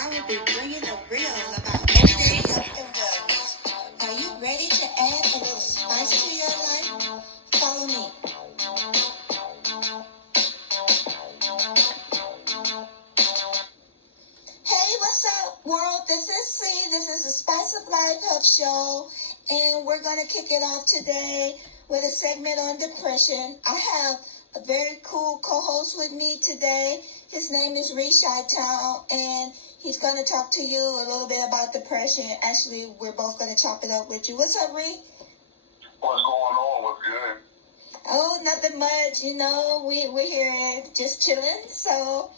I will be bringing the real about everyday health and wellness. Are you ready to add a little spice to your life? Follow me. Hey, what's up, world? This is C. This is the Spice of Life Health Show, and we're going to kick it off today with a segment on depression. I have a very cool co-host with me today. His name is Ri Chitown, and he's going to talk to you a little bit about depression. Actually, we're both going to chop it up with you. What's up, Ri? What's going on? What's good? Oh, nothing much. You know, we're here just chilling. So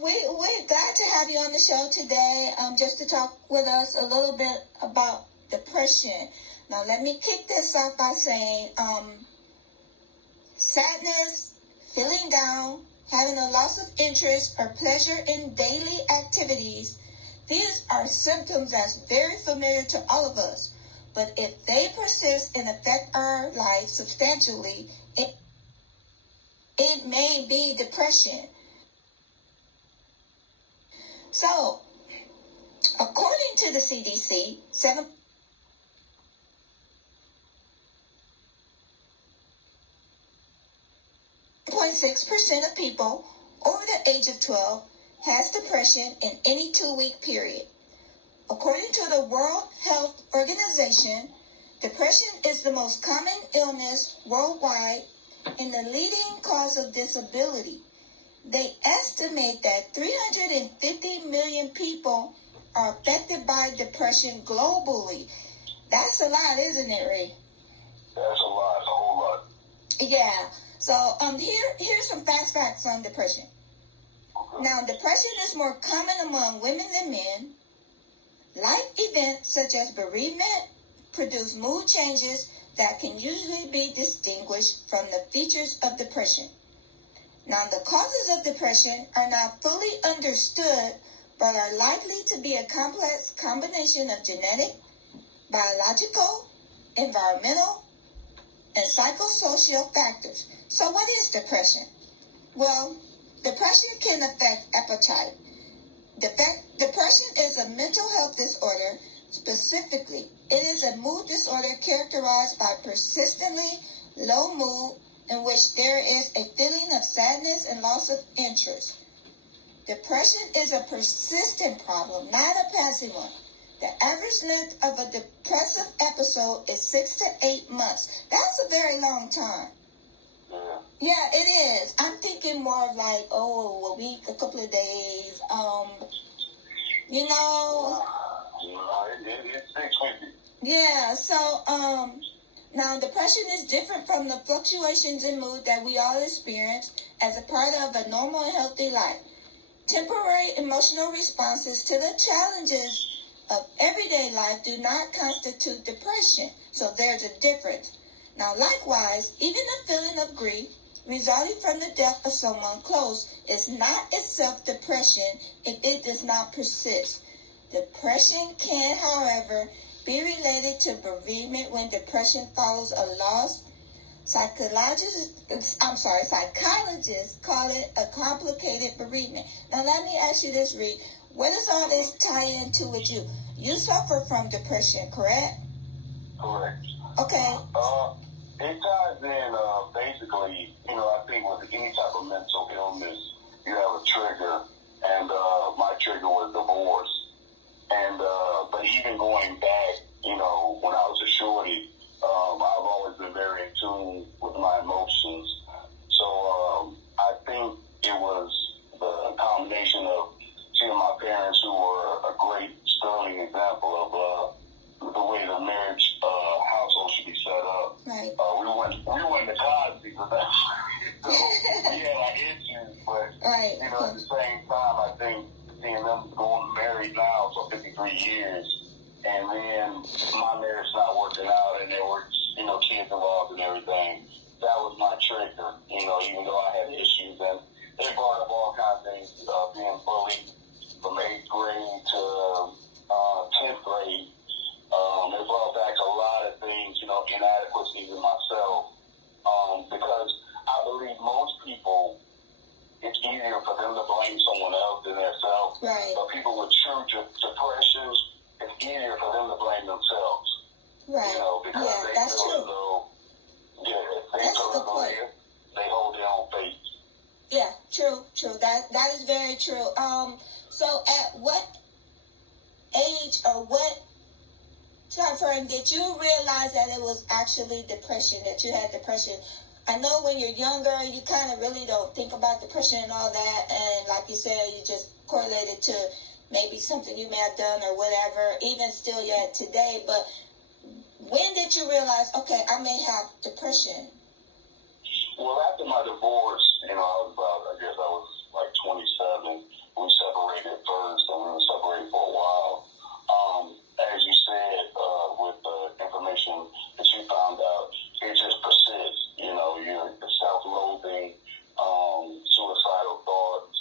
we're glad to have you on the show today, just to talk with us a little bit about depression. Now, let me kick this off by saying sadness, feeling down, having a loss of interest or pleasure in daily activities. These are symptoms that's very familiar to all of us. But if they persist and affect our lives substantially, it may be depression. So, according to the CDC, 7.6% of people over the age of 12 has depression in any 2-week period. According to the World Health Organization, depression is the most common illness worldwide and the leading cause of disability. They estimate that 350 million people are affected by depression globally. That's a lot, isn't it, Ray? That's a lot, a whole lot. Yeah. So here's some facts on depression. Okay. Now, depression is more common among women than men. Life events such as bereavement produce mood changes that can usually be distinguished from the features of depression. Now, the causes of depression are not fully understood, but are likely to be a complex combination of genetic, biological, environmental, and psychosocial factors. So what is depression? Well, depression can affect appetite. Depression is a mental health disorder. Specifically, it is a mood disorder characterized by persistently low mood in which there is a feeling of sadness and loss of interest. Depression is a persistent problem, not a passive one. The average length of a depressive episode is 6 to 8 months. That's a very long time. Yeah, it is. I'm thinking more of like, a week, a couple of days. You know. It's 6 weeks. Yeah, so, now depression is different from the fluctuations in mood that we all experience as a part of a normal and healthy life. Temporary emotional responses to the challenges of everyday life do not constitute depression. So there's a difference. Now, likewise, even the feeling of grief resulting from the death of someone close is not itself depression if it does not persist. Depression can, however, be related to bereavement when depression follows a loss. Psychologists call it a complicated bereavement. Now, let me ask you this, Reed. What does all this tie into with you? You suffer from depression, correct? Correct. Okay. It ties in, basically, I think with any type of mental illness, you have a trigger, and my trigger was divorce. And, but even going back, when I was a shorty, I've always been very in tune with my emotions. So, I think it was the combination of seeing my parents, who were a great sterling example of the way the marriage household should be set up. Right. We went to Cosby for that. So we had our issues, but right. At the same time, I think seeing them going married now for 53 years, and then my marriage not working out, and there were kids involved and everything. That was my trigger. Even though I had issues, and they brought up all kinds of things, being bullied from 8th grade to 10th grade. It brought back a lot of things, inadequacies in myself, because I believe most people it's easier for them to blame someone else than themselves. Right. But people with true depression, it's easier for them to blame themselves. Right. You know, because yeah, they that's feel true. as though, they That's feel a good as though point. they hold their own fate. Yeah, true. That is very true. So at what age or what time frame did you realize that it was actually depression, that you had depression? I know when you're younger, you kind of really don't think about depression and all that, and like you said, you just correlate it to maybe something you may have done or whatever, even still yet today. But when did you realize, okay, I may have depression? Well, after my divorce, I was like 27. We separated first, and we were separated for a while. As you said, with the information that you found out, it just persists. You're self-loathing, suicidal thoughts,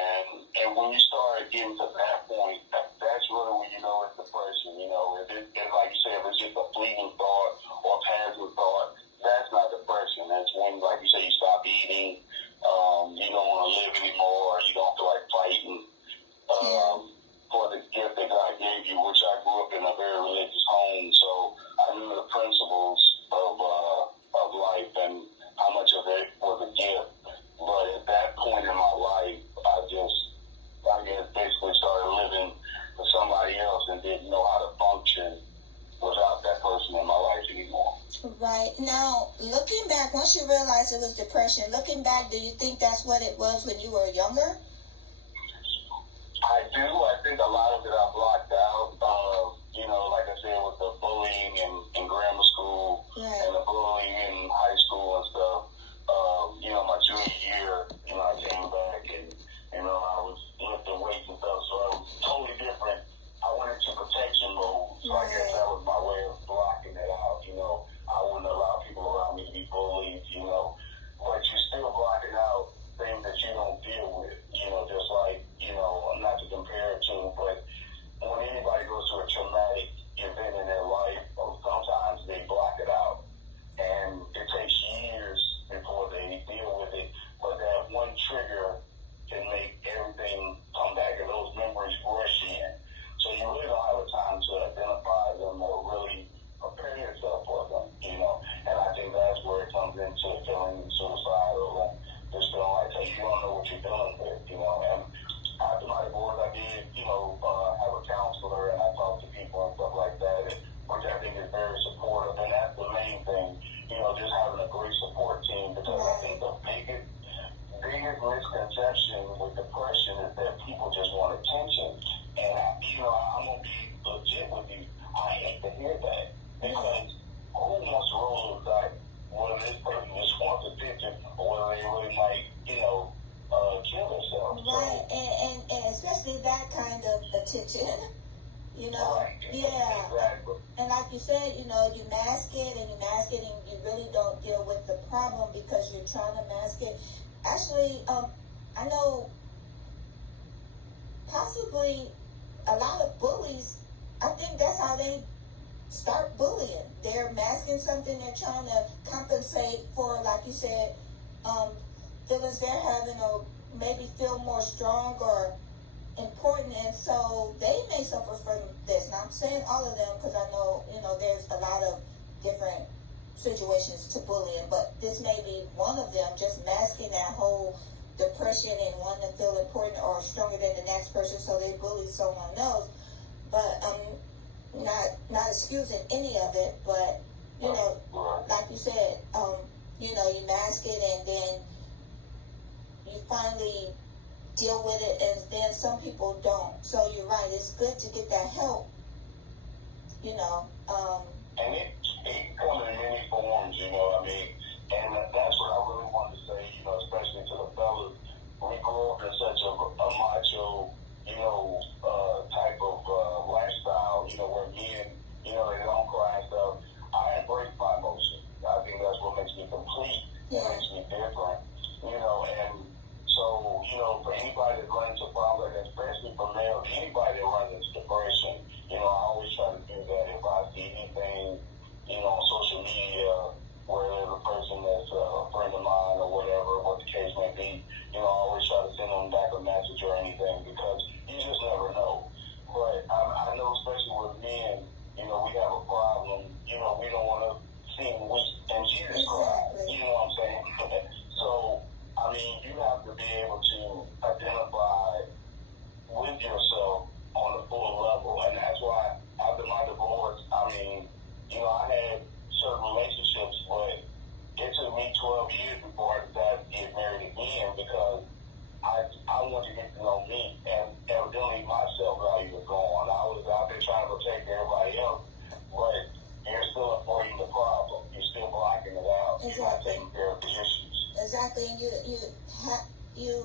and when you start getting to that point, that's really when you know it's depression. If like you said, if it's just a fleeting thought or passing thought, that's not depression. That's when, like you say, you stop eating, you don't want to live anymore, you don't feel like fighting for the gift that God gave you, which I grew up in a very religious home, so I knew the principles of life and how much of it was a gift. But at that point in my life, I guess basically started living for somebody else and didn't know how to function without that person in my life anymore. Right. Now, looking back, once you realized it was depression, looking back, do you think that's what it was when you were younger? I do. I think a lot of it I blocked out. Like I said, with the bullying in grammar school and the bullying in high school and stuff. My junior year, I came back and, I was lifting weights and stuff, so I was totally different. I went into protection mode, so I guess that was my way of blocking it out. I wouldn't allow people around me to be bullied, but you're still blocking out things that you don't deal with, just like, not to compare it to, but when anybody goes through a traumatic event in their life, sometimes they block it out. And it takes years before they deal with it, but that one trigger can make everything come back and those memories rush in. So you really don't have a time to identify them or really prepare yourself for them, And I think that's where it comes into feeling suicidal and just feeling like, hey, you don't know what you're dealing with, And after my divorce, I did, have a counselor and I talked to people and stuff like that, which I think is very supportive. And that's the main thing, just having a great support team, because I think the biggest misconception with depression is that people just want attention. And, I'm going to be legit with you. I hate to hear that, because who wants to roll those dice? Whether this person just wants attention or whether they really might, kill themselves. Right, and especially that kind of attention, Right. Yeah. Exactly. And like you said, you mask it and you really don't deal with the problem because you're trying to mask it. Actually, I know possibly a lot of bullies, I think that's how they start bullying. They're masking something, they're trying to compensate for, like you said, feelings they're having, or maybe feel more strong or important, and so they may suffer from this. Now I'm saying all of them because I know, there's a lot of different situations to bullying, but this may be one of them, just masking that whole depression and wanting to feel important or stronger than the next person, so they bully someone else. But not excusing any of it, but like you said, you mask it and then you finally deal with it, and then some people don't. So you're right, it's good to get that help, And it comes in many forms, and that's what I really wanted to say, especially to the fellas. We grew up in such a macho, type of lifestyle, where men, they don't cry and stuff. I embrace my emotions. I think that's what makes me complete. It makes me different, and so, for anybody that runs into problems like that, especially for males, anybody that runs into depression, I always try to do that. If I see anything, on social media 12 years before I decided to get married again because I wanted to get to know me, and evidently my self-value was gone. I was out there trying to protect everybody else, but you're still avoiding the problem. You're still blocking it out. Exactly. You're not taking care of the issues. Exactly, and you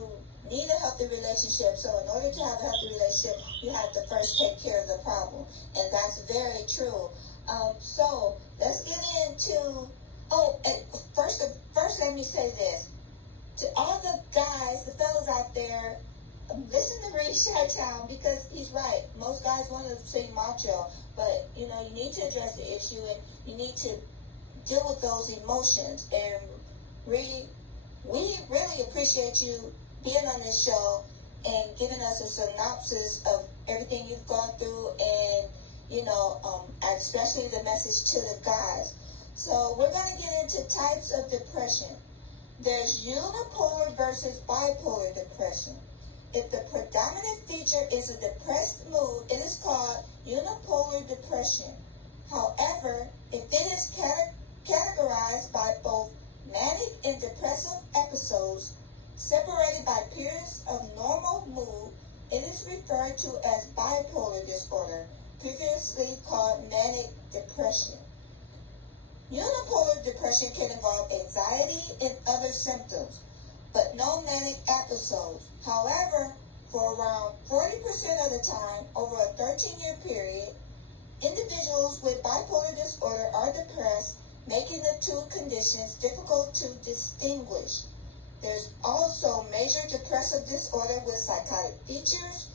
need a healthy relationship. So in order to have a healthy relationship, you have to first take care of the problem, and that's very true. So let's get into. And first, let me say this. To all the guys, the fellas out there, listen to Ri Chitown because he's right. Most guys want to sing macho, but you need to address the issue and you need to deal with those emotions. And Ri, we really appreciate you being on this show and giving us a synopsis of everything you've gone through, and especially the message to the guys. So we're going to get into types of depression. There's unipolar versus bipolar depression. If the predominant feature is a depressed mood, it is called unipolar depression. However, if it is categorized by both manic and depressive episodes, separated by periods of normal mood, it is referred to as bipolar disorder, previously called manic depression. Unipolar depression can involve anxiety and other symptoms, but no manic episodes. However, for around 40% of the time, over a 13-year period, individuals with bipolar disorder are depressed, making the two conditions difficult to distinguish. There's also major depressive disorder with psychotic features.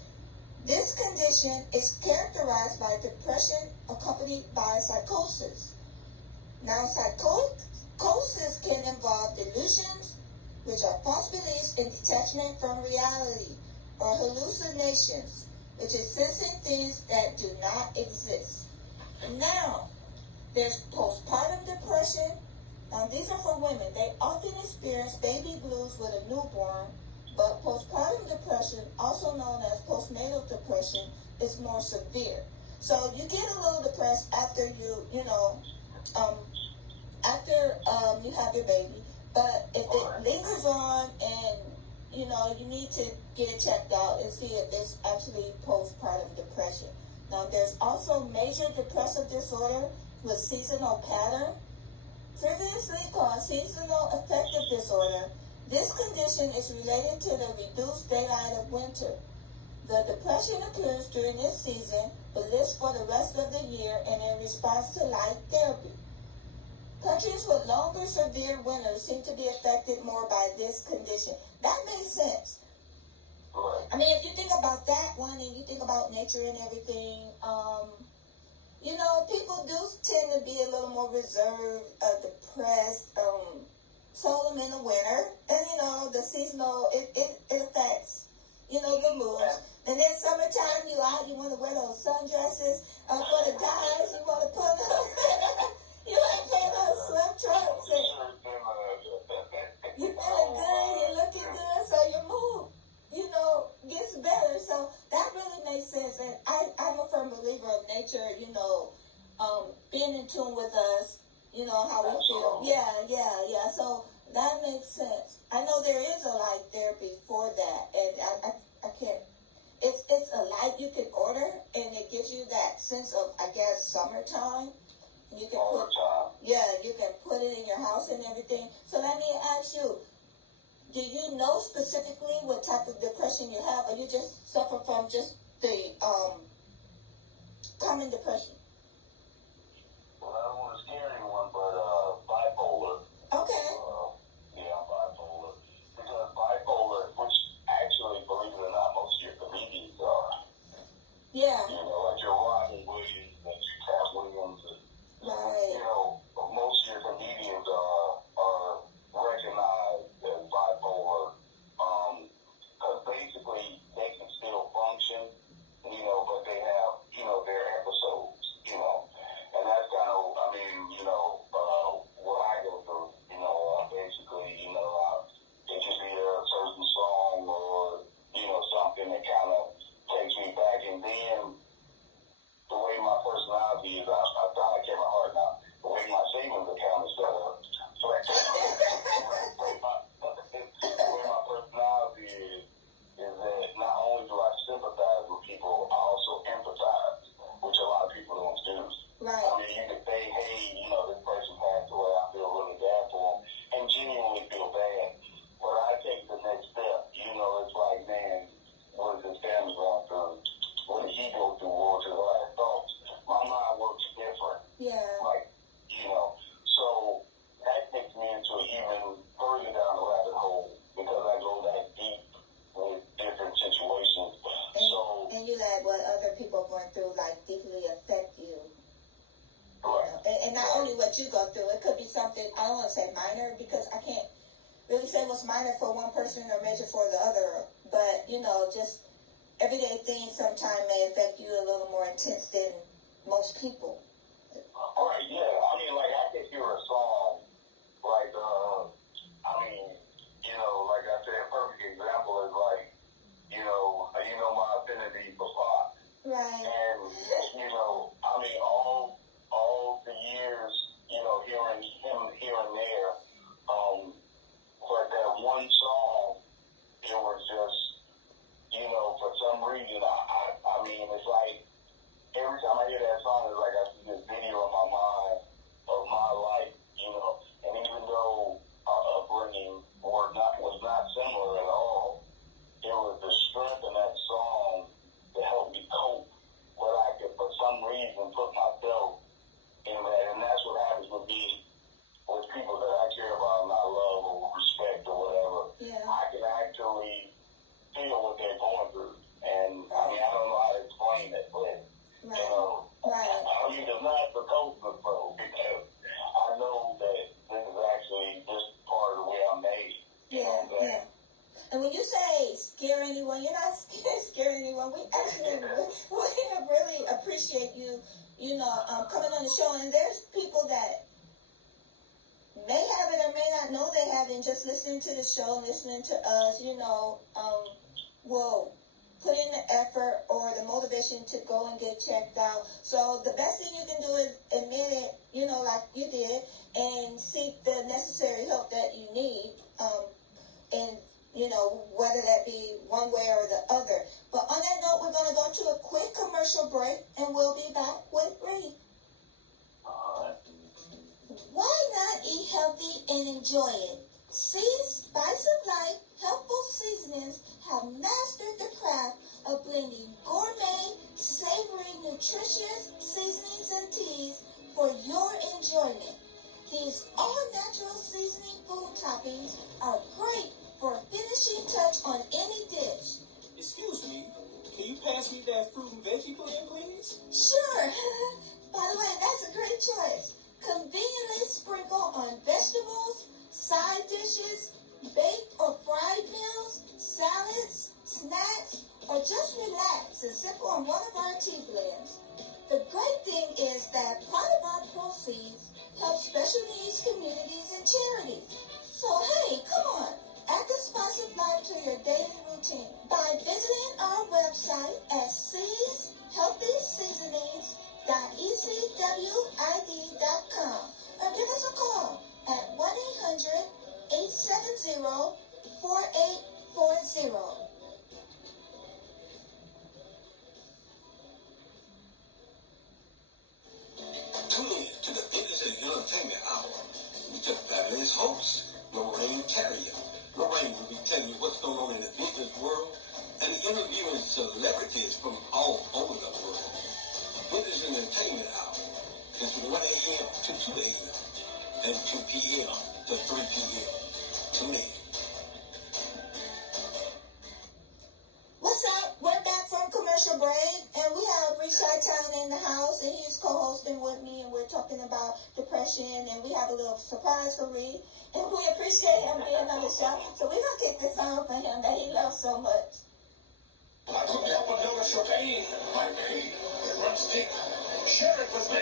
This condition is characterized by depression accompanied by psychosis. Now, psychosis can involve delusions, which are false beliefs and detachment from reality, or hallucinations, which is sensing things that do not exist. Now, there's postpartum depression. Now, these are for women. They often experience baby blues with a newborn, but postpartum depression, also known as postnatal depression, is more severe. So you get a little depressed after you have your baby, but if it lingers on and you need to get it checked out and see if it's actually postpartum depression. Now, there's also major depressive disorder with seasonal pattern, previously called seasonal affective disorder. This condition is related to the reduced daylight of winter. The depression occurs during this season, but lives for the rest of the year and in response to light therapy. Countries with longer severe winters seem to be affected more by this condition. That makes sense. I mean, if you think about that one and you think about nature and everything, people do tend to be a little more reserved, depressed, seldom in the winter. And, the seasonal, it affects, the moods. And then summertime, you out, you want to wear those sundresses. For the guys, you want to put you ain't putting those swim trunks. You're feeling good, you're looking good, so your mood, gets better. So that really makes sense. And I'm a firm believer of nature, being in tune with us, how we feel. Yeah. So that makes sense. I know there is a light therapy for that, and I can't. It's a light you can order, and it gives you that sense of, I guess, summertime. You can you can put it in your house and everything. So let me ask you, do you know specifically what type of depression you have, or you just suffer from just the common depression? Well, I don't want to scare anyone, but bipolar. Okay. I'm bipolar. Because bipolar, which actually, believe it or not, most of your comedians are. Yeah. Like your Robin Williams and your Cat Williams. Right. Most of your comedians are recognized as bipolar. Because basically they can still function, but they have, their episodes. could be something, I don't want to say minor because I can't really say what's minor for one person or major for the other. But, you know, just everyday things sometimes may affect you a little more intense than most people. Right, yeah. I mean, like, I could hear a song, like, I mean, you know, like I said, a perfect example is like, you know my affinity for pop. Right. And, you know, I mean, all the years, you know, hearing him here and there, but that one song, it was just, you know, for some reason, I mean, it's like, every time I hear that song, it's like I see this video in my mind of my life, you know, and even though our upbringing was not similar at all, it was the strength in that song that helped me cope, but I could, for some reason, put myself in that, and that's what happens with me, with people that I care about and I love or respect or whatever. Yeah. I can actually feel what they're going through, and I mean, I don't know how to explain it, but Right. you know, Right. I mean, it's not the coast of flow because I know that this is actually just part of the way I'm made. You know what I'm saying? Yeah. And when you say scare anyone, you're not scaring anyone. We actually really appreciate you, you know, coming on the show. And there's people that may have it or may not know they have it, and just listening to the show, listening to us, you know, will put in the effort or the motivation to go and get checked out. So the best thing you can do is admit it, you know, like you did, and seek the necessary help that you need. And you know, whether that be one way or the other. But on that note, we're going to go to a quick commercial break, and we'll be back with Ri. Why not eat healthy and enjoy it? See's Spice of Life Healthful Seasonings have mastered the craft of blending gourmet, savory, nutritious seasonings and teas for your enjoyment. These all-natural seasoning food toppings are great for a finishing touch on any dish. Excuse me, can you pass me that fruit and veggie blend, please? Sure. By the way, that's a great choice. Conveniently sprinkle on vegetables, side dishes, baked or fried meals, salads, snacks, or just relax and sip on one of our tea blends. The great thing is that part of our proceeds help special needs communities and charities. So hey, come on, add the spice of life to your daily routine by visiting our website at seashealthyseasonings.ecwid.com or give us a call at 1-800-870-4840. Tune in to the Business and Entertainment Hour with your fabulous host, Lorraine Carrier. Lorraine will be telling you what's going on in the business world and interviewing celebrities from all over the world. Business and Entertainment Hour is from 1 a.m. to 2 a.m. and 2 p.m. to 3 p.m. Tune in. What's up? We're back from commercial break, and we have Ri Chitown in the house, and he's co-hosting with me, and we're talking about depression, and we have a little surprise for Ri, and we appreciate him being on the show. So we're going to kick this song for him that he loves so much. I couldn't help but notice your pain. My pain, it runs deep. Share it with me.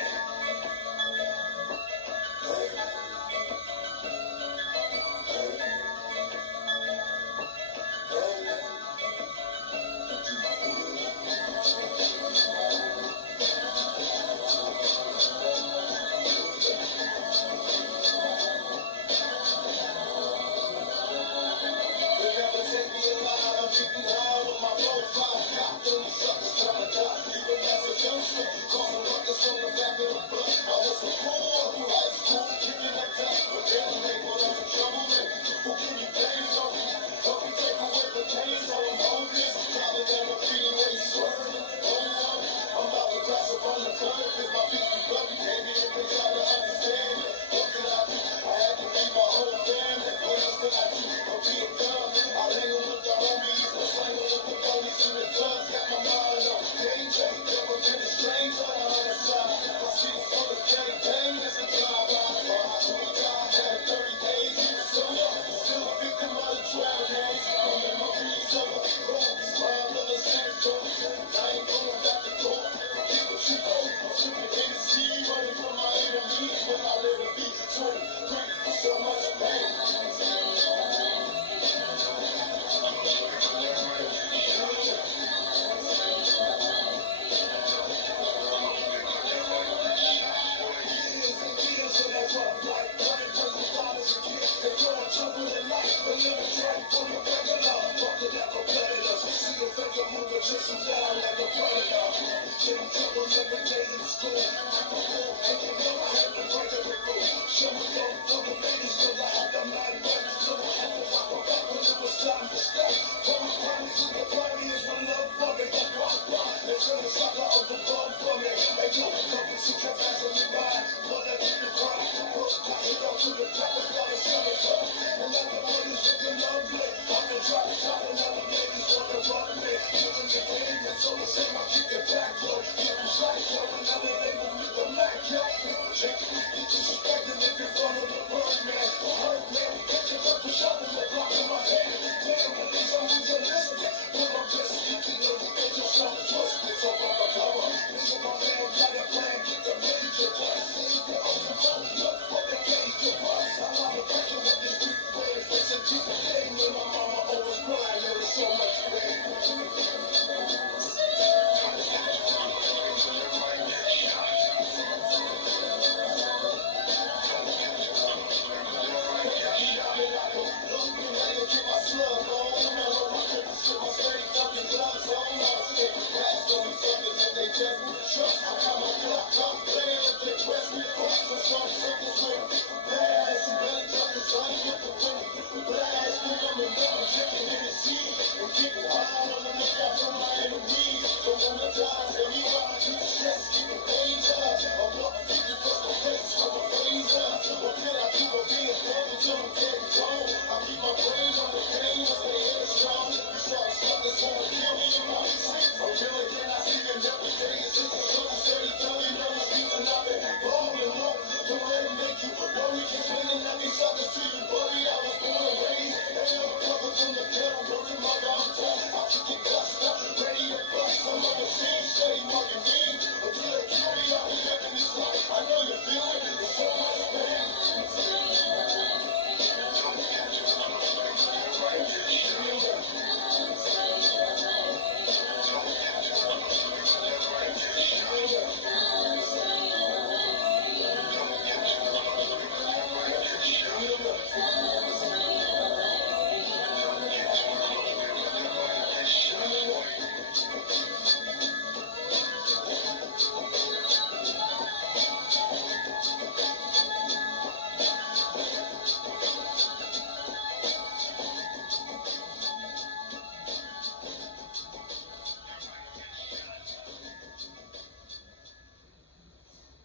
Even as a youngster, causing ruckus from the fact that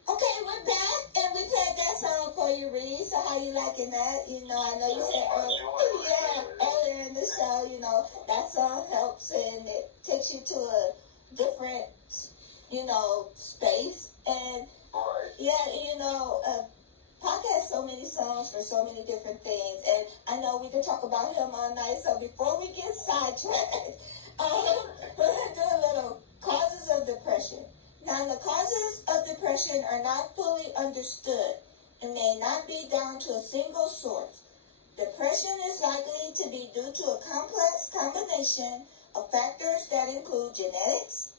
Okay, we're back, and we played that song for you, Reed. So how you liking that? You know, I know you said earlier in the show, you know, that song helps and it takes you to a different, you know, space. And yeah, you know, Pac has so many songs for so many different things, and I know we can talk about him all night. So before we get sidetracked, we're gonna do a little causes of depression. Now, the causes of depression are not fully understood and may not be down to a single source. Depression is likely to be due to a complex combination of factors that include genetics,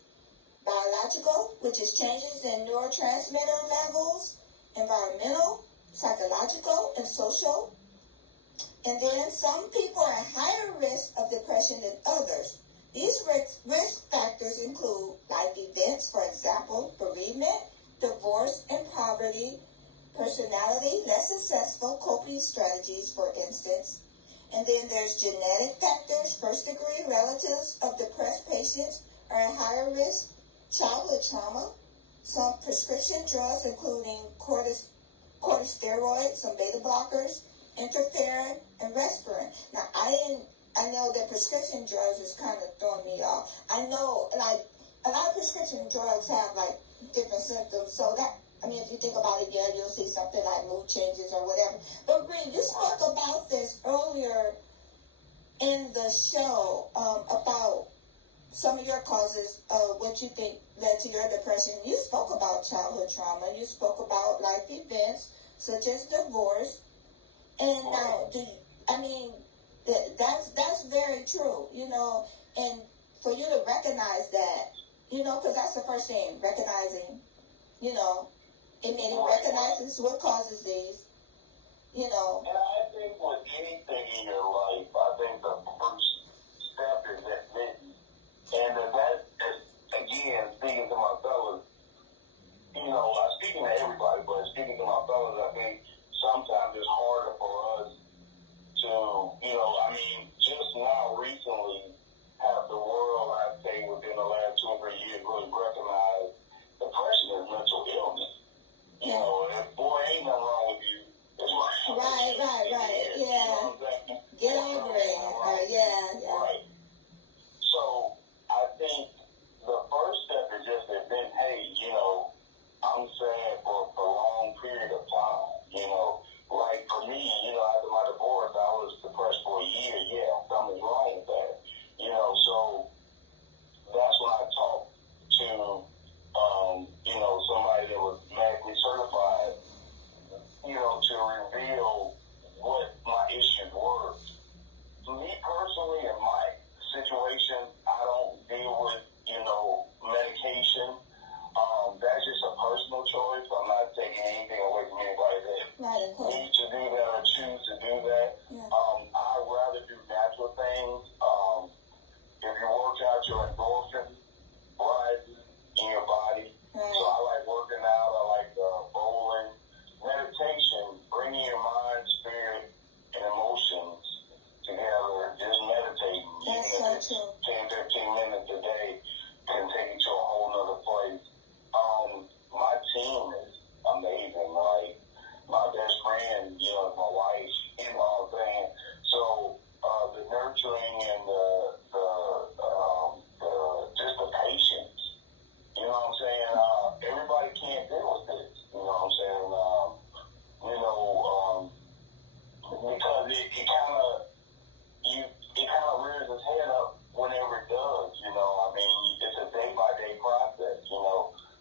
biological, which is changes in neurotransmitter levels, environmental, psychological, and social. And then some people are at higher risk of depression than others. These risk factors include life events, for example, bereavement, divorce, and poverty, personality, less successful coping strategies, for instance. And then there's genetic factors. First-degree relatives of depressed patients are at higher risk. Childhood trauma, some prescription drugs, including corticosteroids, some beta blockers, interferon, and Respirin. Now, I know that prescription drugs is kind of throwing me off. I know, like, a lot of prescription drugs have, like, different symptoms. So that, I mean, if you think about it, yeah, you'll see something like mood changes or whatever. But, Bree, you spoke about this earlier in the show about some of your causes of what you think led to your depression. You spoke about childhood trauma. You spoke about life events such as divorce. And now, that's very true, you know, and for you to recognize that, you know, because that's the first thing, recognizing, you know, admitting, recognizes what causes these, you know. And I think with anything in your life, I think the first step is admitting. And that, again, speaking to my fellas, you know, I'm speaking to everybody, but speaking to my fellas, I think sometimes it's harder for us to, you know, I mean, just now recently have the world, I'd say, within the last 2 or 3 years really recognized depression as mental illness. You know, if boy ain't nothing wrong with you, it's Right. You Yeah. know what I'm saying? Get over it. Yeah. Right. So I think the first step is just to admit, hey, I'm sad for a prolonged period of time. Like for me, after my divorce, I was depressed for a year. Yeah, something's wrong with that. So that's when I talked to, somebody that was medically certified, to reveal what my issues were. Me personally, in my situation, I don't deal with, medication. That's just a personal choice. I'm not taking anything away from anybody that needs to do that or choose to do that. Yeah. I'd rather do natural things. If you work out, your endorphin rises in your body. Right. So I like working out. I like bowling. Meditation, bringing your mind, spirit, and emotions together, just meditating. That's even if so it's 10, 15 minutes a day can take you to a whole nother place. My team is amazing. Like, my best friend, is my wife, you know what I'm saying? So, the nurturing and just the patience, you know what I'm saying? Everybody can't deal with this, you know what I'm saying? Because it kind of rears its head up whenever it does, it's a day-by-day process,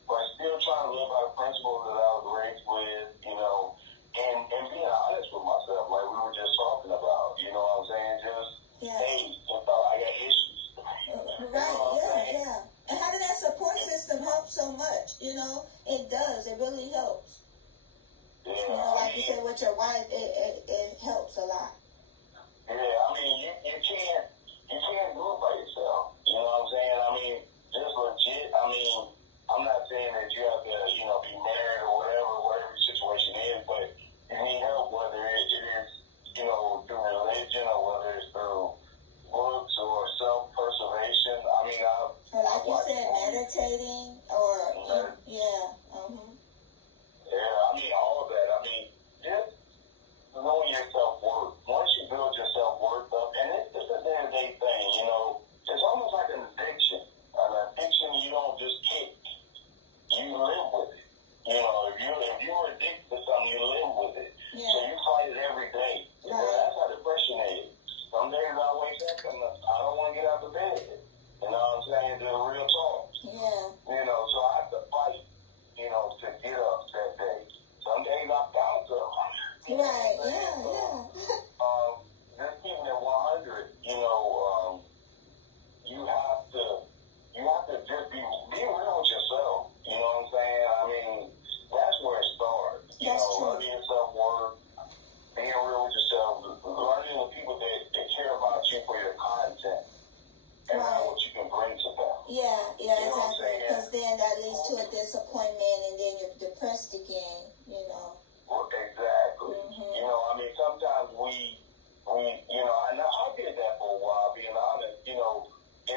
but still trying to live by the principles that I was raised with, and being honest with myself, like we were just talking about, you know what I'm saying? Just, hey, I got issues. Right, yeah. And having that support system helps so much, it does, it really helps. Yeah, like you said with your wife, it helps a lot. Yeah, you can't do it by yourself. You know what I'm saying? Just legit. I'm not saying that you have to, be married or whatever the situation is, but you need help, whether it is, through religion or whether it's through books or self-preservation. Or like you said, meditating or, all of that. Just knowing your self-worth. Once you build your self-worth up, and it's a day-to-day thing, it's almost like an addiction. An addiction you don't just kick. You live with it. If you're addicted to something, you live with it. Yeah. So you fight it every day. Right. That's how depression is. Some days I wake up and I don't want to get out of bed. You know what I'm saying? Just real talk. Yeah. So I have to fight, to get up that day. Some days I bounce up. Right, yeah. Just keeping it 100, you have to just be real with yourself. You know what I'm saying? That's where it starts. Learning your self-worth, being real with yourself, learning the people that care about you for your content and not what you can bring to them. Yeah, exactly. Because then that leads to a disappointment and then you're depressed again, Well, exactly. Mm-hmm. Sometimes I did that for a while, being honest. In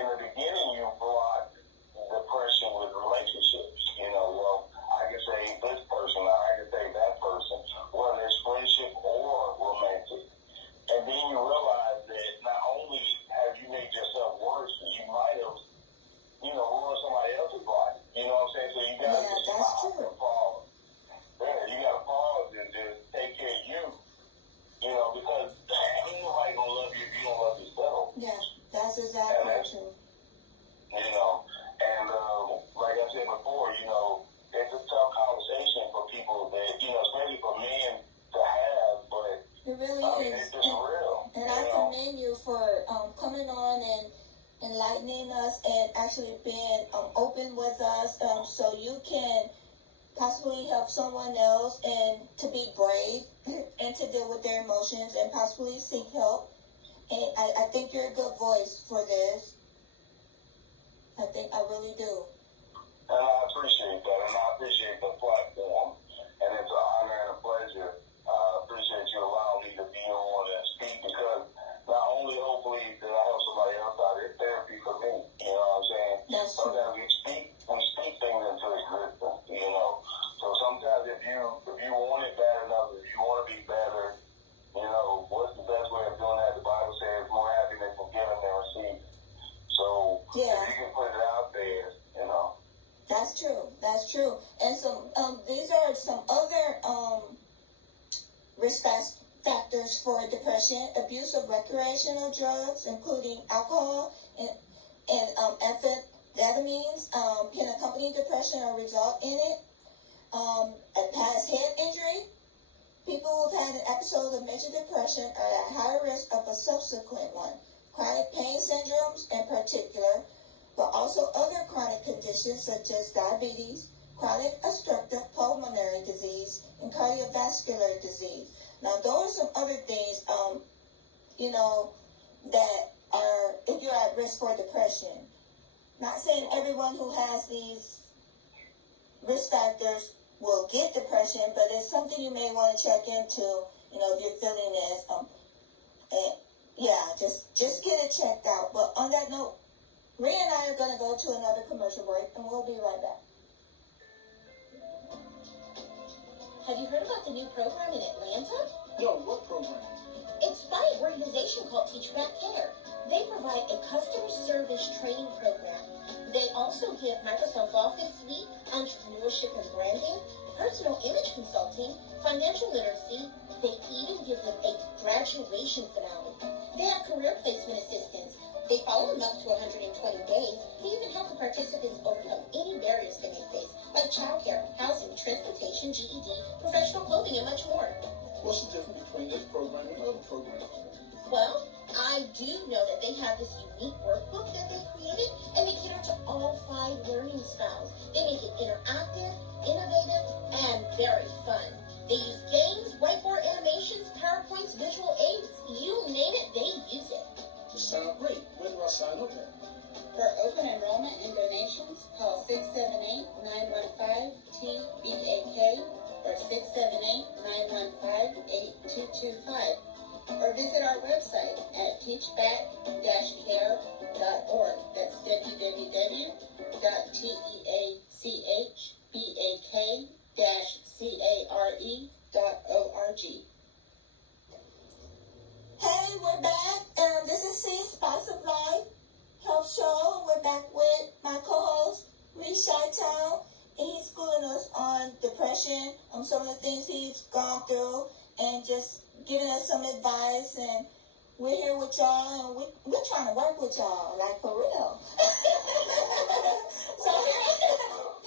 the beginning, you brought depression with relationships. I can say this person, or I can say that person, whether it's friendship or romantic. And then you realize that not only have you made yourself worse, you might have, ruined somebody else's life. You know what I'm saying? So you got to just stop and pause. Yeah, you got to pause and just take care of you. Because ain't nobody gonna love you if you don't love yourself. Yeah, that's exactly true. And like I said before, it's a tough conversation for people that, especially for men to have, but it really is. It's just real. And I commend you for coming on and enlightening us and actually being open with us so you can possibly help someone else and to be brave and to deal with their emotions and possibly seek help. And I think you're a good voice for this. I really do. And I appreciate that, and I appreciate the platform. And it's an honor and a pleasure. I appreciate you allowing me to be on and speak because not only hopefully did I help somebody else out, it's therapy for me. You know what I'm saying? That's true. Sometimes we speak things into existence, So sometimes if you want it bad enough, if you want to be better, risk for depression. Abuse of recreational drugs, including alcohol and amphetamines, can accompany depression or result in it. A past head injury. People who've had an episode of major depression are at higher risk of a subsequent one. Chronic pain syndromes in particular, but also other chronic conditions such as diabetes, chronic obstructive pulmonary disease, and cardiovascular disease. Now, those are some other things, that are, if you're at risk for depression. Not saying everyone who has these risk factors will get depression, but it's something you may want to check into, if you're feeling this. Just get it checked out. But on that note, Ri and I are going to go to another commercial break, and we'll be right back. Have you heard about the new program in Atlanta? No, what program? It's by an organization called Teach Back Care. They provide a customer service training program. They also give Microsoft Office Suite, entrepreneurship and branding, personal image consulting, financial literacy. They even give them a graduation finale. They have career placement assistance. They follow them up to 120 days. They even help the participants overcome any barriers they may face, like childcare, housing, transportation, GED, professional clothing, and much more. What's the difference between this program and other programs? Well, I do know that they have this unique workbook that they created, and they cater to all 5 learning styles. They make it interactive, innovative, and very fun. They use games, whiteboard animations, PowerPoints, visual aids, you name it, they use it. This sounds great. Where do I sign up at? For open enrollment and donations, call 678-915-TBAK or 678-915-8225. Or visit our website at teachback-care.org. That's www.teachback-care.org. Hey, we're back, and this is C Spice of Life Health Show. We're back with my co-host, Ri Chitown, and he's schooling us on depression, some of the things he's gone through, and just giving us some advice. And we're here with y'all, and we're trying to work with y'all, like for real. So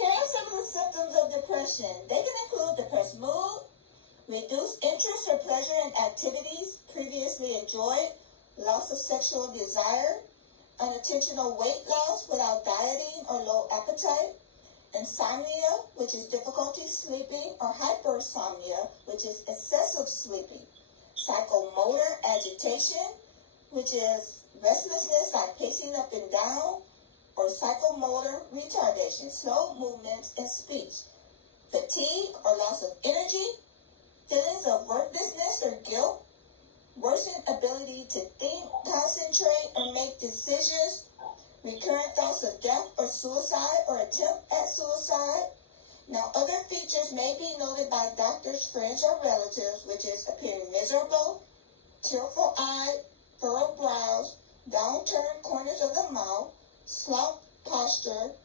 here are some of the symptoms of depression. They can include depressed mood, reduced interest or pleasure in activities previously enjoyed, loss of sexual desire, unintentional weight loss without dieting or low appetite, insomnia, which is difficulty sleeping, or hypersomnia, which is excessive sleeping, psychomotor agitation, which is restlessness like pacing up and down, or psychomotor retardation, slow movements in speech, fatigue or loss of energy, feelings of worthlessness or guilt, worsened ability to think, concentrate, or make decisions, recurrent thoughts of death or suicide or attempt at suicide. Now, other features may be noted by doctors, friends, or relatives, which is appearing miserable, tearful eye, furrowed brows, downturned corners of the mouth, slouched posture,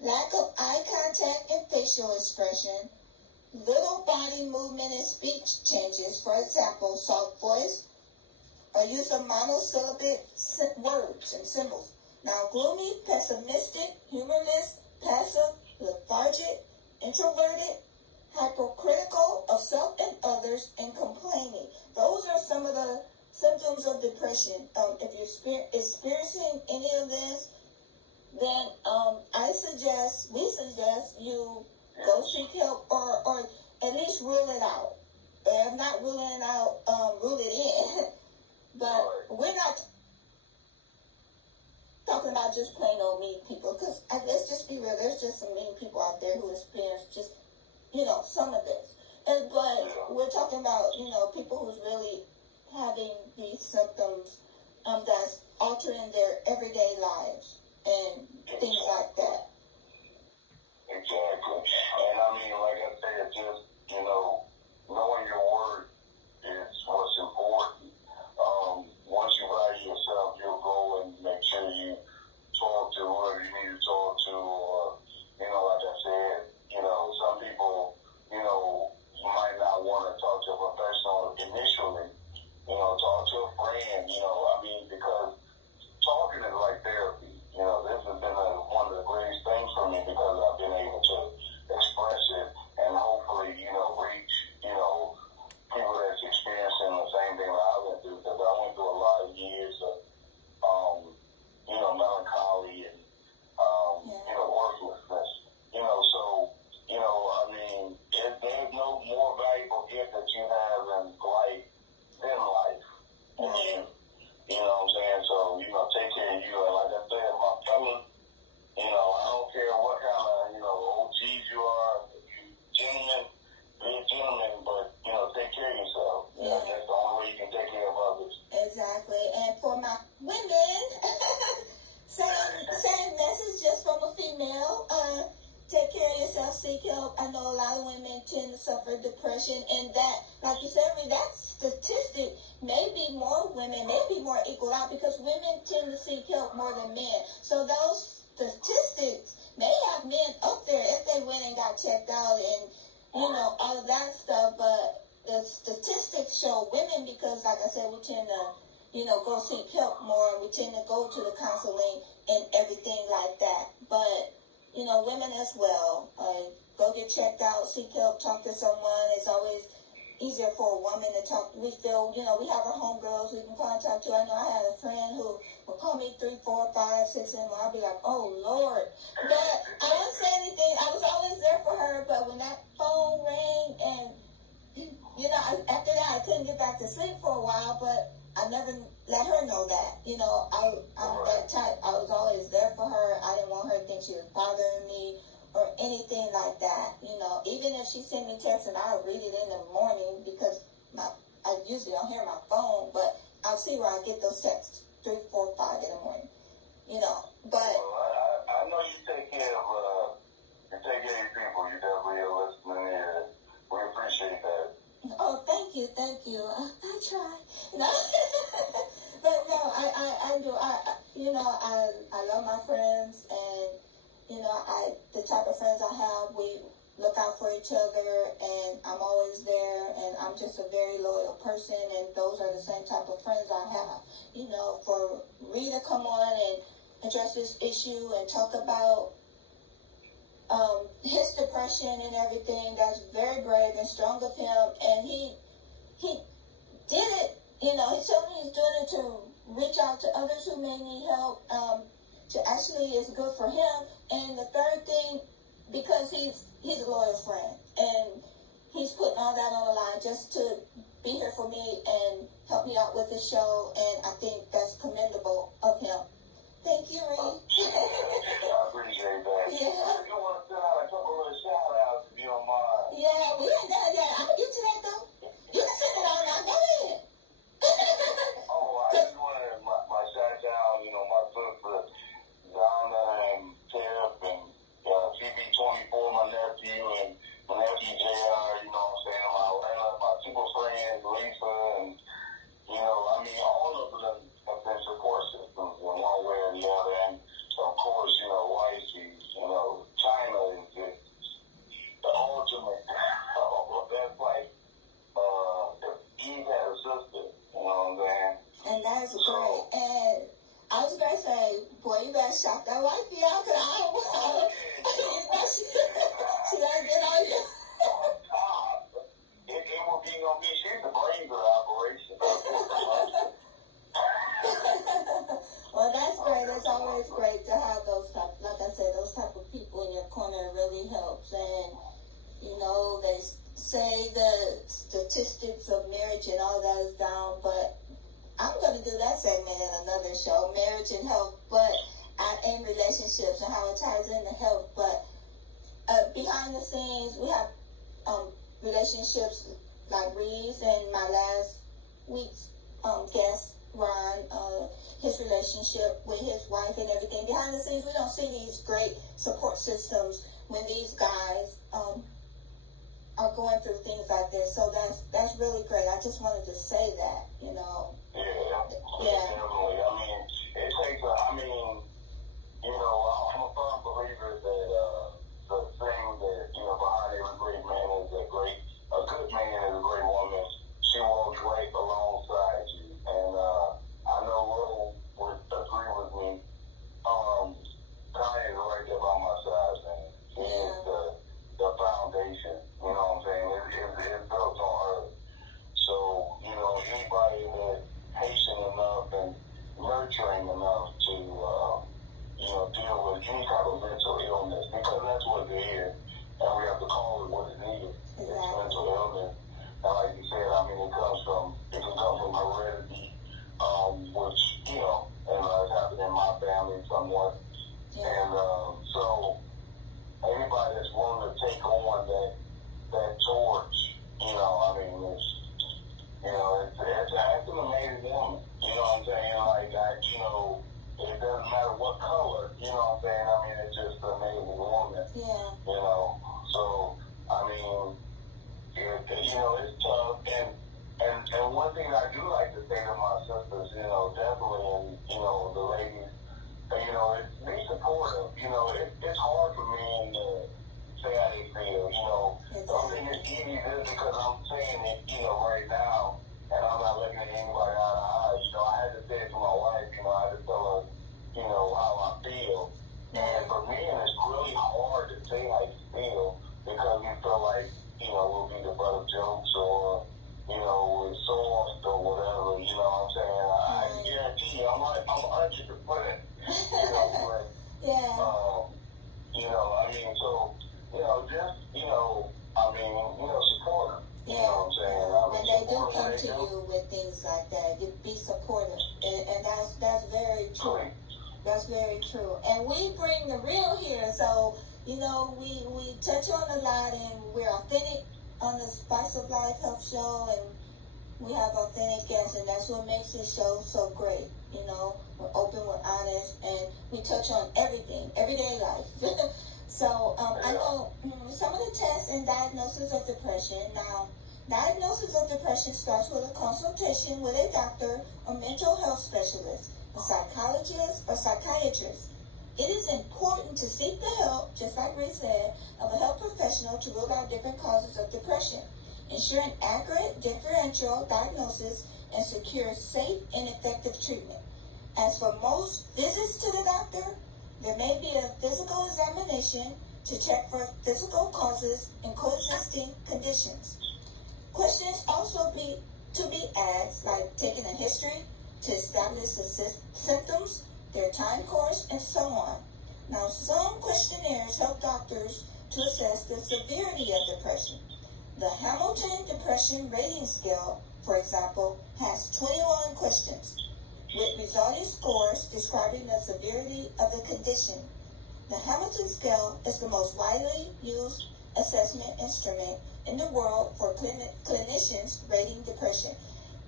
lack of eye contact and facial expression, little body movement and speech changes, for example, soft voice, or use of monosyllabic words and symbols. Now, gloomy, pessimistic, humorless, passive, lethargic, introverted, hypercritical of self and others, and complaining. Those are some of the symptoms of depression. If you're experiencing any of this, then we suggest you go seek help or at least rule it out. If not ruling it out, rule it in. But we're not talking about just plain old mean people, because let's just be real, there's just some mean people out there who experience just, some of this. But we're talking about, people who's really having these symptoms that's altering their everyday lives and things like that. Exactly. And I mean, like I said, just, knowing your worth is what's important. Once you value yourself, you'll go and make sure you talk to whoever you need to talk to, or, like I said, some people, might not want to talk to a professional initially, depression, and that, like you said, that statistic may be more women, may be more equal out because women tend to seek help more than men. So those statistics may have men up there if they went and got checked out and, all of that stuff, but the statistics show women because, like I said, we tend to, go seek help more, and we tend to go to the counseling and everything like that. But, women as well, go get checked out, seek help, talk to someone. It's always easier for a woman to talk. We feel, we have our homegirls we can contact to. I know I had a friend who would call me 3, 4, 5, 6 in the morning. I'd be like, oh, Lord. But I wouldn't say anything. I was always there for her. But when that phone rang and, after that, I couldn't get back to sleep for a while. But I never let her know that. I'm that type. I was always there for her. I didn't want her to think she was bothering me or anything like that. Even if she sent me text and I'll read it in the morning because I usually don't hear my phone, but I'll see where I get those texts 3, 4, 5 in the morning. But I know you take care of your people. You definitely are listening here. We appreciate that. Oh, thank you. I try. But no, I do. I love my friends, and the type of friends I have, we look out for each other, and I'm always there, and I'm just a very loyal person, and those are the same type of friends I have. For Ri to come on and address this issue and talk about his depression and everything, that's very brave and strong of him, and he did it. He told me he's doing it to reach out to others who may need help. To actually is good for him. And the third thing, because he's a loyal friend, and he's putting all that on the line just to be here for me and help me out with the show, and I think that's commendable of him. Thank you, Ri. I appreciate that. Yeah. If you want to send out a couple of shout-outs, if you don't mind. Yeah, we ain't done yet. I'm going to get to that, though. You can send it out now. Go ahead. I just wanted my shout-out, my sister, Donna and Tiff and CB24, my nephew, and my nephew JR, my super friends, Lisa, and, all of them have been support systems in one way or the other. And, of course, Wifey, China is just the ultimate. That's like, if Eve had a sister, you know what I'm saying? And that's great. And I was going to say, boy, you better shout that wifey out, because I don't want she doesn't get on you. It will be on me. She's the brains of the operation. Well, that's great. It's always great to have those type, like I said, those type of people in your corner. It really helps. And, they say the statistics of marriage and all that is down, but I'm going to do that segment in another show, marriage and health, but in relationships and how it ties into health. But behind the scenes, we have relationships like Ri's and my last week's guest, Ron, his relationship with his wife and everything. Behind the scenes, we don't see these great support systems when these guys are going through things like this. So that's really great. I just wanted to say that, Yeah. Yeah. Definitely. It takes I'm a firm believer that the thing that, behind every great man is a good man is a great woman. She walks right alongside you. And I know Ro would agree with me. Kanye is right there by my side, man. He is the foundation. You know what I'm saying? It's built on her. So, anybody that's patient enough and nurturing enough to, deal with any type of mental illness, because that's what it is, and we have to call it what it is. Exactly. It's mental illness. And like you said, it can come from heredity, which, it's happened in my family somewhat. Yeah. And so anybody that's willing to take on that torch, it's an amazing woman. You know what I'm saying? It doesn't matter what color, you know what I'm saying? It's just an amazing woman. Yeah. So, like to say to my sisters, you know, definitely, and, you know, the ladies, be supportive. You know, it's hard for men to say how they feel, you know. Don't think it's easy just because I'm saying it, you know, right now, and I'm not looking at anybody eye to eye. You know, I had to say it to my wife, you know, I had to tell her, you know, how I feel. And for men, it's really hard to say how you feel because you feel like, you know, we'll be the butt of jokes or, you know, we're soft or whatever, you know what I'm saying? I guarantee you, I'm 100%, you know, but, you know, I mean, so, you know, just, you know, I mean, you know, support them. You know what I'm saying? I mean, and they do come to you with things like that. You be supportive, and that's very true. That's very true. And we bring the real here, so you know we touch on a lot, and we're authentic on the Spice of Life Health Show, and we have authentic guests, and that's what makes this show so great. You know, we're open, we're honest, and we touch on everything, everyday life. So I know some of the tests and diagnosis of depression. Now, diagnosis of depression starts with a consultation with a doctor or mental health specialist, a psychologist or psychiatrist. It is important to seek the help, just like Ri said, of a health professional to rule out different causes of depression, ensure an accurate differential diagnosis, and secure safe and effective treatment. As for most visits to the doctor, there may be a physical examination to check for physical causes and coexisting conditions. Questions also be asked, like taking a history to establish the symptoms, their time course, and so on. Now, some questionnaires help doctors to assess the severity of depression. The Hamilton Depression Rating Scale, for example, has 21 questions, with resulting scores describing the severity of the condition. The Hamilton Scale is the most widely used assessment instrument in the world for clinicians rating depression.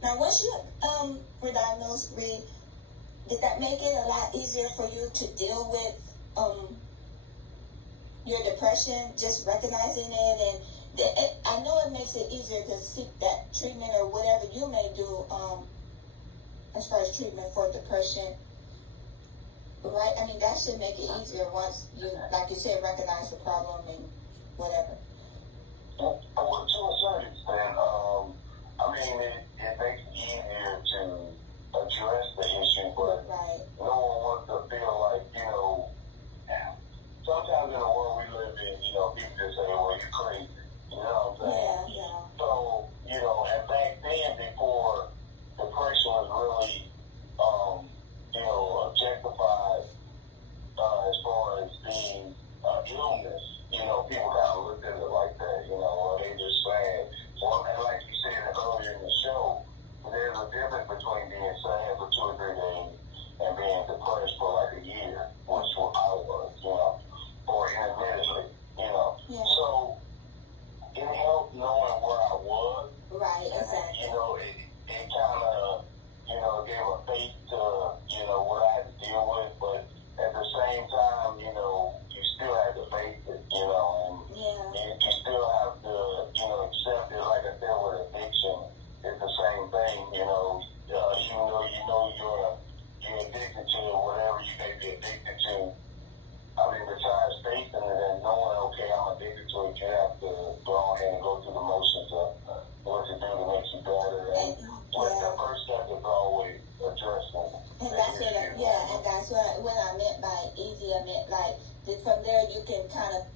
Now, once you were diagnosed, Ri, did that make it a lot easier for you to deal with your depression, just recognizing it? And I know it makes it easier to seek that treatment or whatever you may do as far as treatment for depression, right? I mean, that should make it easier once you, like you said, recognize the problem and whatever. Well, to a certain extent, I mean, it makes it easier to address the issue, but no one wants to feel like, you know, sometimes in the world we live in, you know, people just say, well, you're crazy. You know what I'm saying? Yeah. So, you know, and back then, before depression was really, you know, objectified as far as being illness, you know, people kind of looked at it like that, you know, or they just saying, well, and like you said earlier in the show, there's a difference between being sad for 2 or 3 days and being depressed for like a year, which I was, you know, or intermittently, you know. Yeah. So it helped knowing where I was. Right, exactly. You know, it kind of, you know, gave a face to, you know, what I had to deal with, but at the same time, you know, you still had to face it, you know, and you still have to, you know, accept it. Like I said, with addiction, it's the same thing, you know, even though you know you're addicted to whatever you may be addicted to. I mean, besides facing it and knowing, okay, I'm addicted to it, you have to go ahead and go through the motions of what to do to make you better. And the first step is always addressing it. And that's and that's what I meant by easy. I meant like from there you can kind of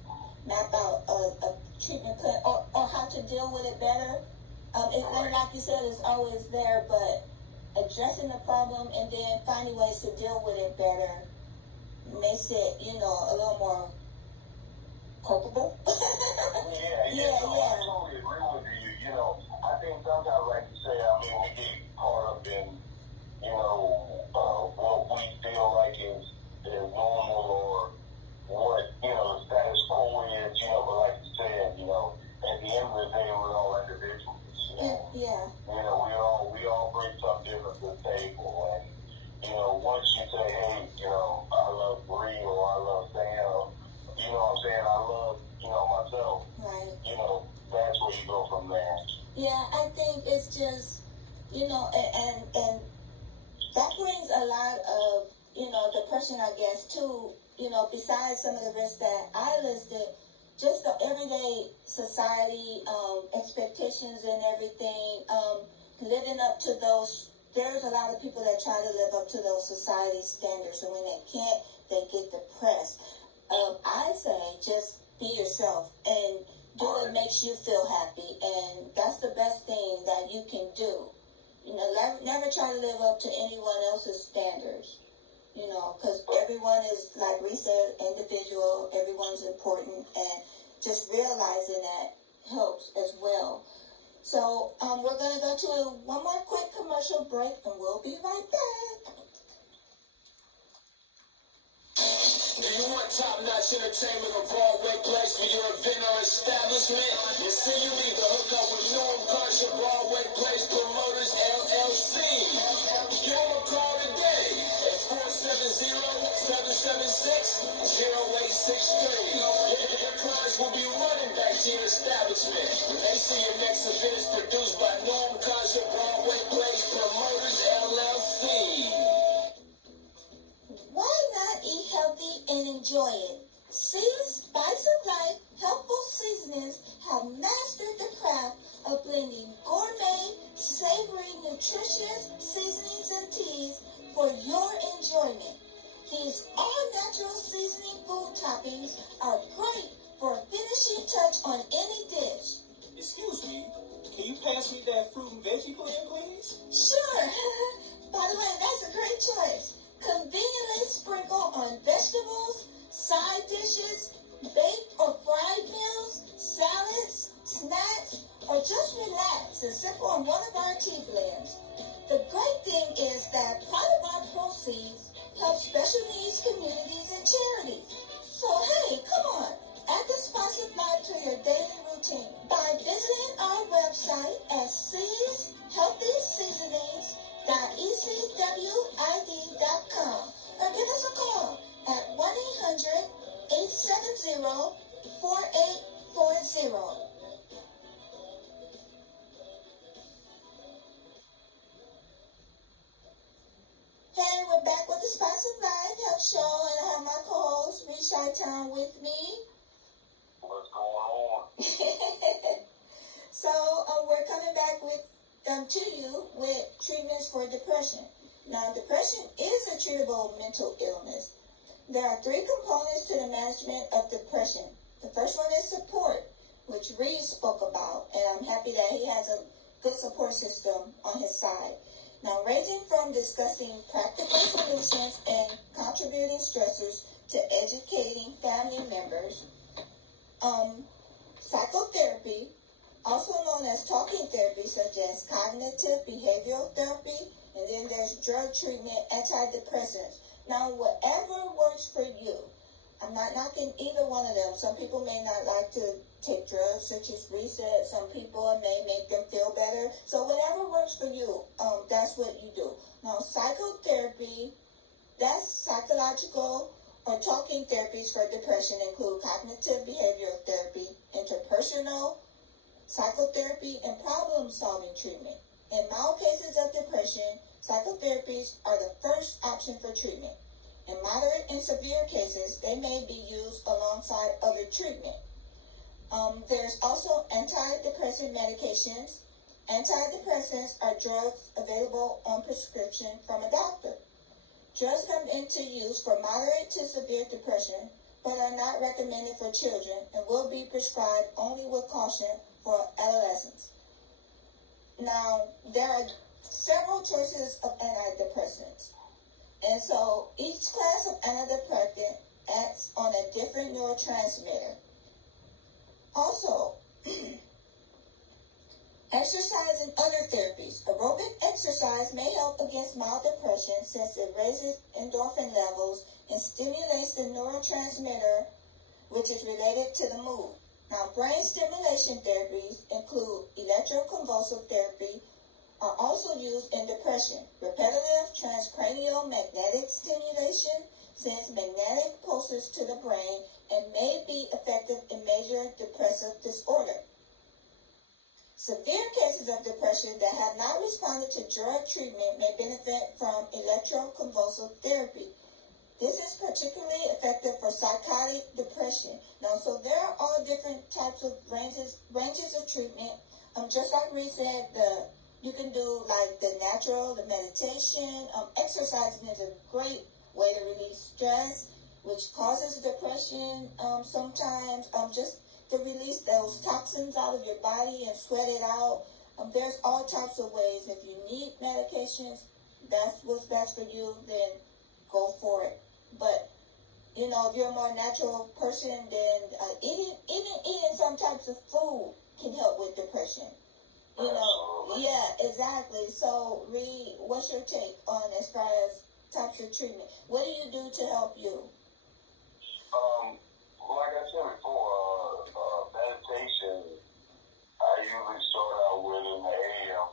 map out a treatment plan or how to deal with it better. And like you said, it's always there, but addressing the problem and then finding ways to deal with it better makes it, you know, a little more culpable. Yeah. I totally agree with you. You know, I think sometimes, like you say, I mean, we get caught up in, you know, what we feel like is normal or what, you know, the status quo is, you know, but like you said, you know, at the end of the day, we're all individuals. You know, we all bring something different to the table. And, you know, once you say, hey, you know, I love Ri or I love Sam, you know what I'm saying, I love, you know, myself. Right. You know, that's where you go from there. Yeah, I think it's just and that brings a lot of, depression, I guess, too, besides some of the risks that I listed, just the everyday society expectations and everything, living up to those. There's a lot of people that try to live up to those society standards, and when they can't, they get depressed. I say just be yourself and do what makes you feel happy, and that's the best thing that you can do. Never try to live up to anyone else's standards, because everyone is, like Ri said, individual, everyone's important, and just realizing that helps as well. So we're going to go to one more quick commercial break, and we'll be right back. Do you want top-notch entertainment or Broadway place for your event or establishment? You see, you need to hook up with Norm Concert Broadway Place Promoters, LLC. Give them a call today at 470-776-0863. Your clients will be running back to your establishment when they see your next event is produced by Norm Concert Broadway Place Promoters, LLC. Why not eat healthy and enjoy it? Sea's Spice of Life Healthful Seasonings have mastered the craft of blending gourmet, savory, nutritious seasonings and teas for your enjoyment. These all-natural seasoning food toppings are great for a finishing touch on any dish. Excuse me, can you pass me that fruit and veggie blend, please? Sure. By the way, that's a great choice. Conveniently sprinkle on vegetables, side dishes, baked or fried meals, salads, snacks, or just relax and sip on one of our tea blends. The great thing is that part of our proceeds help special needs communities and charities. So hey, come on, add the Spice of Life to your daily routine by visiting our website at seashealthyseasonings.ecwid.com or give us a call at 1-800-870-4840. Hey, we're back with the Spice of Life Health Show, and I have my co-host, Ri Chitown, with me. What's going on? So we're coming back with to you with treatments for depression. Now, depression is a treatable mental illness. There are 3 components to the management of depression. The first one is support, which Ri spoke about, and I'm happy that he has a good support system on his side. Now, ranging from discussing practical solutions and contributing stressors to educating family members, psychotherapy, also known as talking therapy, such as cognitive behavioral therapy, and then there's drug treatment, antidepressants. Now, whatever works for you. I'm not knocking either one of them. Some people may not like to take drugs, such as Ri said. Some people, it may make them feel better. So whatever works for you, that's what you do. Now, psychotherapy, that's psychological or talking therapies for depression include cognitive behavioral therapy, interpersonal psychotherapy, and problem-solving treatment. In mild cases of depression, psychotherapies are the first option for treatment. In moderate and severe cases, they may be used alongside other treatment. There's also antidepressant medications. Antidepressants are drugs available on prescription from a doctor. Drugs come into use for moderate to severe depression, but are not recommended for children and will be prescribed only with caution for adolescents. Now, there are several choices of antidepressants. And so each class of antidepressant acts on a different neurotransmitter. Also, exercise and other therapies. Aerobic exercise may help against mild depression since it raises endorphin levels and stimulates the neurotransmitter, which is related to the mood. Now, brain stimulation therapies include electroconvulsive therapy, are also used in depression. Repetitive transcranial magnetic stimulation sends magnetic pulses to the brain and may be effective in major depressive disorder. Severe cases of depression that have not responded to drug treatment may benefit from electroconvulsive therapy. This is particularly effective for psychotic depression. Now, so there are all different types of ranges of treatment. Just like Ri said, you can do like the natural, the meditation. Exercising is a great way to release stress, which causes depression sometimes. Just to release those toxins out of your body and sweat it out. There's all types of ways. If you need medications, that's what's best for you, then go for it. But, you know, if you're a more natural person, then eating some types of food can help with depression. You know, yeah, exactly. So, Ri, what's your take on as far as types of treatment? What do you do to help you? Like I said before, meditation, I usually start out with in the AM,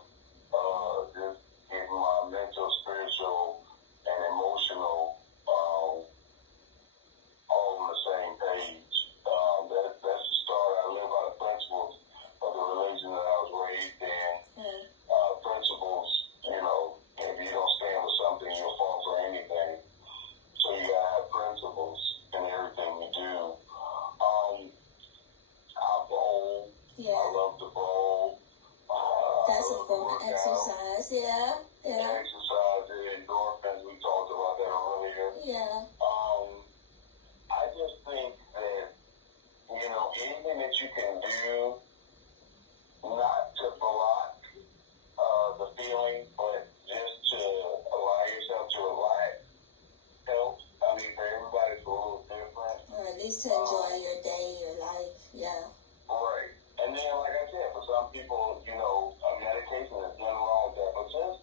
just getting my mental, spiritual, and emotional all on the same page. That's the start. I live by the principles of the religion that I was raised in. Principles, you know, if you don't stand for something, you'll fall for anything. So you gotta have principles in everything you do. I bowl. Yeah. I love to bowl. That's a form of exercise. Yeah. Exercise, the endorphins, we talked about that earlier. Yeah. I just think that, you know, anything that you can do not to block the feeling, but just to allow yourself to relax helps. I mean, for everybody, it's a little different. Or at least to enjoy your day, your life. Yeah. Right. And then, like I said, for some people, you know, medication, there's nothing wrong with that. But just,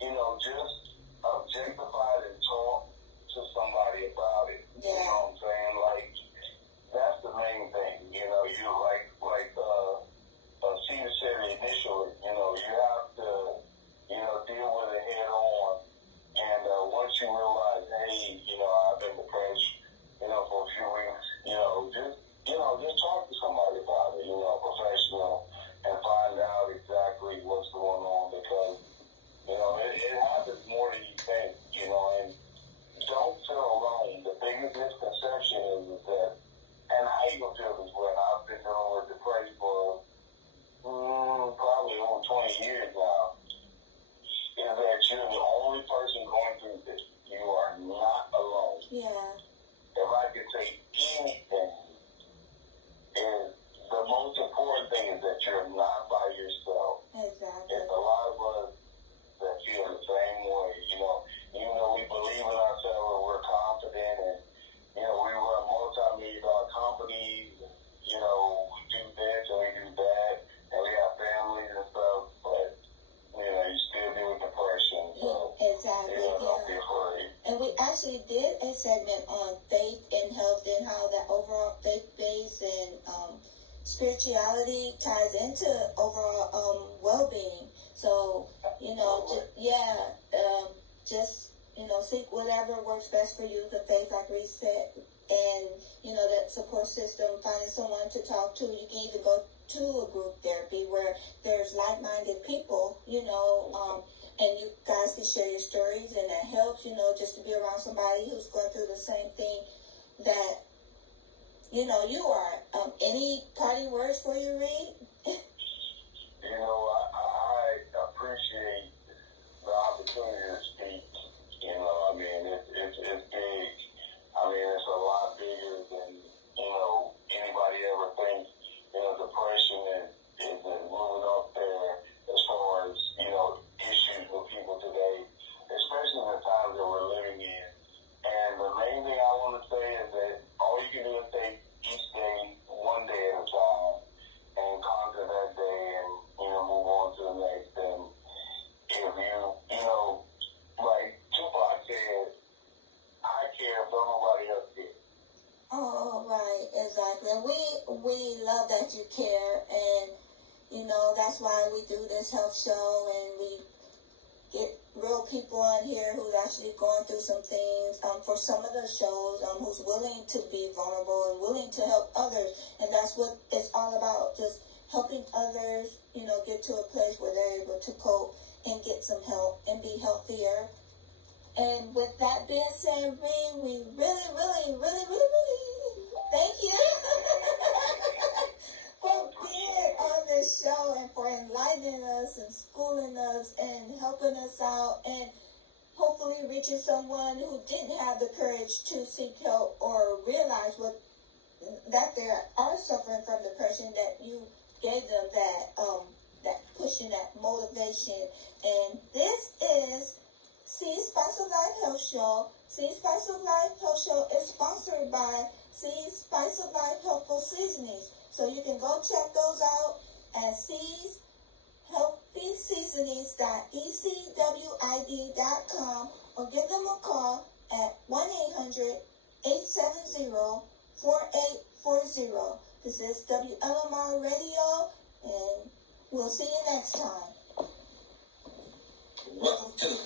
you know, just objectify it and talk to somebody about it. Yeah. You know what I'm saying? Like, that's the main thing. You know, you like Cedar said initially, you know, you have to, you know, deal with it head on. And once you realize, hey, you know, I've been depressed, you know, for a few weeks, just talk to somebody about it, you know, professional, and find out exactly what's going on, because, you know, it happens more than you think, you know, and don't feel alone. The biggest misconception is that, and I even feel this way, I've been dealing with depression for probably over 20 years now, is that you're the only person going through this. You are not alone. Yeah. If I could say anything, is the most important thing is that you're not by yourself. Exactly. It's a lot of us that feel the same way, you know. Even though we believe in ourselves and we're confident, and, you know, we run multi-million-dollar companies, you know, we do this and we do that, and we have families and stuff, but, you know, you still deal with depression. So, exactly. You know, don't be afraid. And we actually did a segment on faith and health and how that overall faith-based and spirituality ties into overall well-being. So, you know, just, you know, seek whatever works best for you, the faith, like Ri said, and, you know, that support system, finding someone to talk to. You can even go to a group therapy where there's like-minded people, you know, and you guys can share your stories, and that helps, you know, just to be around somebody who's going through the same thing that, you know, you are. Any parting words for you, Ri? You know, I appreciate the opportunity to speak. You know, I mean, it's big. I mean, it's a lot bigger than, you know, anybody ever thinks. You know, depression is moving up there as far as, you know, issues with people today, especially in the times that we're living in. And the main thing I want to say is that all you can do is take each day, one day at a time, and conquer that day, and, you know, move on to the next. And if you know, like Tupac said, I care if nobody else cares. Oh, right, exactly. And we love that you care, and, you know, that's why we do this health show, and we get real people on here who's actually going through some things for some of the shows, who's willing to be vulnerable and willing to help others. And that's what it's all about, just helping others, get to a place where they're able to cope and get some help and be healthier. And with that being said, we really thank you for being on this show and for enlightening us and schooling us and helping us out and hopefully reaching someone who didn't have the courage to seek help or realize that they are suffering from depression, that you gave them that pushing, that motivation. And this is C Spice of Life Health Show. C Spice of Life Health Show is sponsored by C Spice of Life Healthful Seasonings. So you can go check those out at C's healthyseasonings.ecwid.com or give them a call at 1-800-870-4840. This is WLMR Radio, and we'll see you next time. Welcome to the